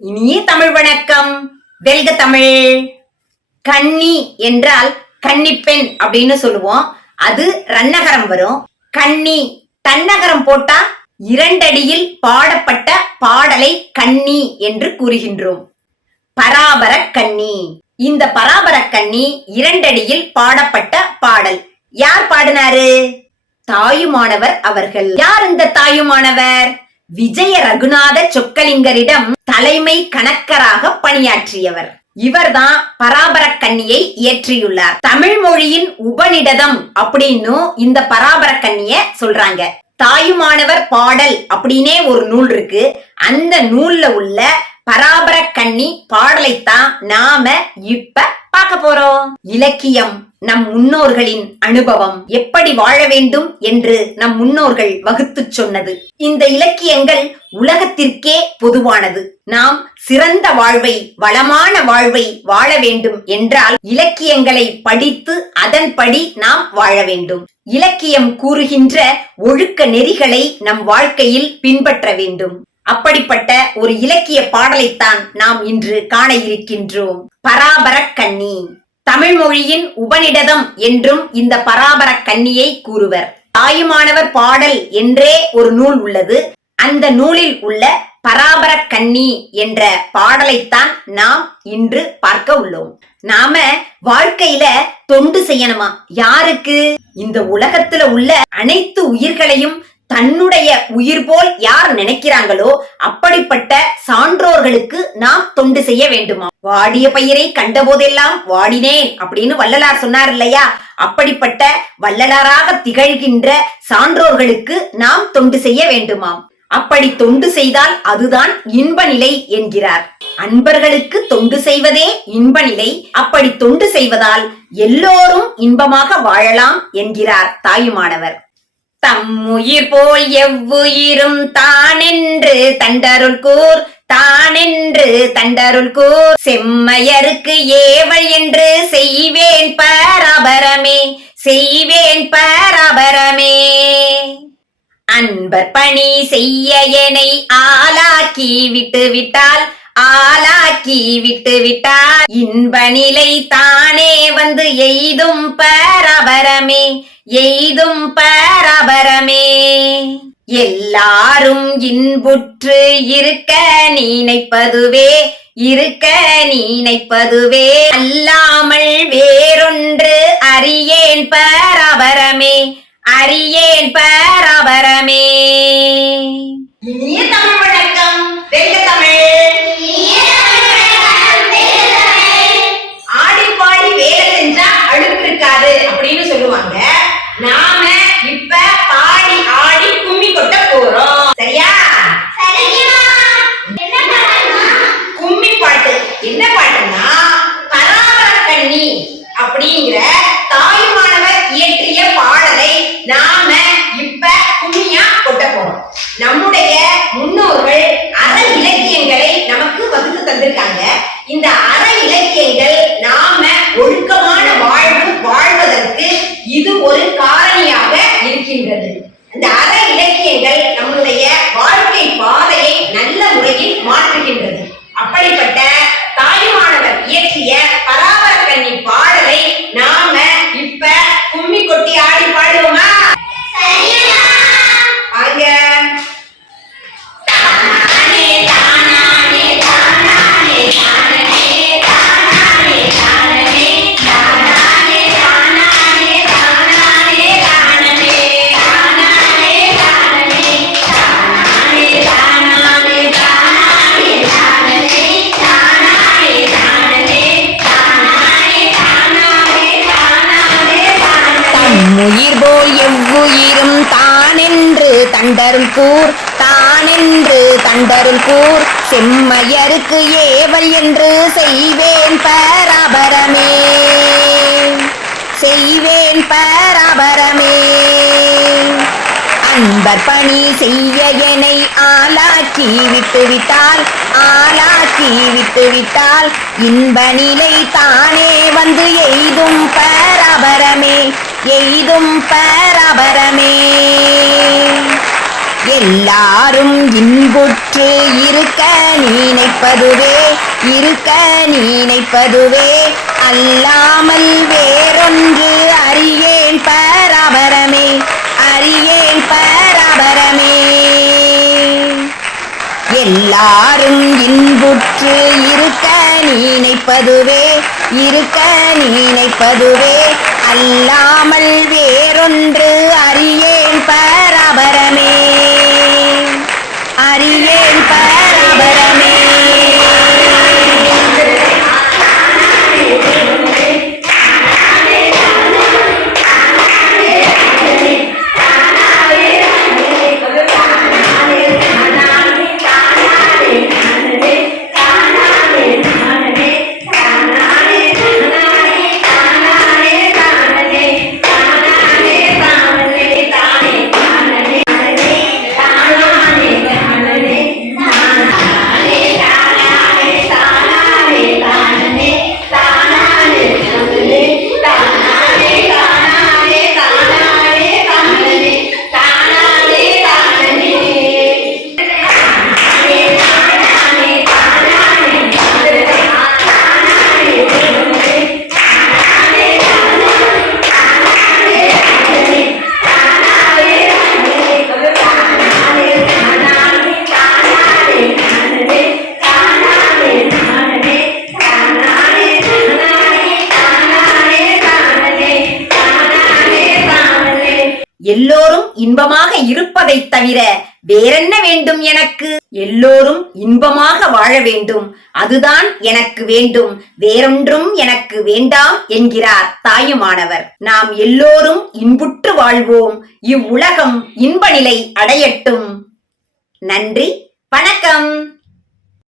இனிய தமிழ் வணக்கம். வெல்க தமிழ். கன்னி என்றால் கன்னிப்பெண் அப்படின்னு சொல்லுவோம். அது ரன்னகரம் வரும். கன்னி தன்னகரம் போட்டா இரண்டடியில் பாடப்பட்ட பாடலை கன்னி என்று கூறுகின்றோம். பராபர கன்னி. இந்த பராபர கன்னி இரண்டடியில் பாடப்பட்ட பாடல். யார் பாடினாரு? தாயுமானவர் அவர்கள். யார் இந்த தாயுமானவர்? விஜய ரகுநாத சொக்கலிங்கரிடம் தலைமை கணக்கராக பணியாற்றியவர். இவர்தான் பராபர கன்னியை இயற்றியுள்ளார். தமிழ் மொழியின் உபநிடதம் அப்படின்னு இந்த பராபர கன்னிய சொல்றாங்க. தாயுமானவர் பாடல் அப்படின்னே ஒரு நூல் இருக்கு. அந்த நூல்ல உள்ள பராபர கன்னி பாடலைத்தான் நாம இப்ப பார்க்க போறோம். இலக்கியம் நம் முன்னோர்களின் அனுபவம், எப்படி வாழ வேண்டும் என்று நம் முன்னோர்கள் வகுத்து சொன்னது. இந்த இலக்கியங்கள் உலகத்திற்கே பொதுவானது. நாம் சிறந்த வாழ்வை, வளமான வாழ்வை வாழ வேண்டும் என்றால் இலக்கியங்களை படித்து அதன்படி நாம் வாழ வேண்டும். இலக்கியம் கூறுகின்ற ஒழுக்க நெறிகளை நம் வாழ்க்கையில் பின்பற்ற வேண்டும். அப்படிப்பட்ட ஒரு இலக்கிய பாடலைத்தான் நாம் இன்று காண இருக்கின்றோம். பராபர கன்னி. தமிழ் மொழியின் உபநிடதம் என்றும் இந்த பராபர கன்னியை கூறுவர். தாயுமானவர் பாடல் என்றே ஒரு நூல் உள்ளது. அந்த நூலில் உள்ள பராபர கன்னி என்ற பாடலைத்தான் நாம் இன்று பார்க்க உள்ளோம். நாம வாழ்க்கையில தொண்டு செய்யணுமா? யாருக்கு? இந்த உலகத்துல உள்ள அனைத்து உயிர்களையும் தன்னுடைய உயிர் போல் யார் நினைக்கிறாங்களோ அப்படிப்பட்ட சான்றோர்களுக்கு நாம் தொண்டு செய்ய வேண்டுமா? வாடிய பயிரை கண்ட போதெல்லாம் வாடினேன் அப்படின்னு வள்ளலார் சொன்னார் இல்லையா? அப்படிப்பட்ட வள்ளலாராக திகழ்கின்ற சான்றோர்களுக்கு நாம் தொண்டு செய்ய வேண்டுமாம். அப்படி தொண்டு செய்தால் அதுதான் இன்ப நிலை என்கிறார். அன்பர்களுக்கு தொண்டு செய்வதே இன்ப நிலை. அப்படி தொண்டு செய்வதால் எல்லோரும் இன்பமாக வாழலாம் என்கிறார் தாயுமானவர். தம்முயிர் போல் எவ்வுயிரும் தானென்று தண்டருள் கூர், தானென்று தண்டருள் கூர், செம்மையருக்கு ஏவல் என்று செய்வேன் பராபரமே, செய்வேன் பராபரமே. அன்பர் பணி செய்ய என்னை ஆளாக்கி விட்டு விட்டால், ஆளாக்கி விட்டு விட்டால் இன்ப நிலை தானே வந்து எய்தும் பராபரமே, எய்தும் பராபரமே. எல்லாரும் இன்புற்று இருக்க நினைப்பதுவே, இருக்க நினைப்பதுவே, அல்லாமல் வேறொன்று அறியேன் பராபரமே, அறியேன் பராபரமே. இனிய தமிழ் வணக்கம். வெல்க தமிழ். ஆடி பாடி வேலை செஞ்சா அழுப்பு இருக்காது அப்படின்னு சொல்லுவாங்க. நாம இப்ப பாடி ஆடி கும்மி கொட்ட போறோம். சரியா? கும்மி பாட்டு. என்ன பாட்டுன்னா பராபர கன்னி அப்படிங்கிற தாயுமானவர் இயற்றிய பாடலை நாம இப்ப கும்மியா கொட்ட போறோம். நம்முடைய முன்னோர்கள் அற இலக்கியங்களை நமக்கு வகுத்து தந்திருக்காங்க. இந்த அற இலக்கியங்கள் நாம ஒழுக்கமான வாழ்வு வாழ்வதற்கு இது ஒரு காரணியாக இருக்கின்றது. இந்த அற இலக்கியங்கள் நம்முடைய வாழ்க்கை பாதையை நல்ல முறையில் மாற்றுகின்றது. அப்படிப்பட்ட தாயுமானவர் இயற்றிய பராபர கன்னி பாடலை நாம இப்ப கும்மி கொட்டி ஆடி பாடுவோமா? வாங்க. உயிர் போல் எவ்வுயிரும் தானென்று தண்டருள் கூர், தானென்று தண்டருள் கூர், செம்மையருக்கு ஏவல் என்று செய்வேன் பராபரமே, செய்வேன் பராபரமே. அன்பர் பணி செய்ய என்னை ஆளாக்கி விட்டு விட்டால், ஆளாக்கி விட்டு விட்டால் இன்ப நிலை தானே வந்து எய்தும் பராபரமே, எய்தும் பராபரமே. எல்லாரும் இன்புற்று இருக்க நினைப்பதுவே அல்லாமல் வேறொன்று அறியேன் பராபரமே எல்லாரும் இன்புற்று இருக்க நினைப்பதுவே அல்லாமல் வேறொன்று அறியேன் பராபரமே எல்லோரும் இன்பமாக இருப்பதைத் தவிர வேறென்ன வேண்டும் எனக்கு? எல்லோரும் இன்பமாக வாழ வேண்டும், அதுதான் எனக்கு வேண்டும், வேறொன்றும் எனக்கு வேண்டாம் என்கிறார் தாயுமானவர். நாம் எல்லோரும் இன்புற்று வாழ்வோம், இவ்வுலகம் இன்ப நிலை அடையட்டும். நன்றி, வணக்கம்.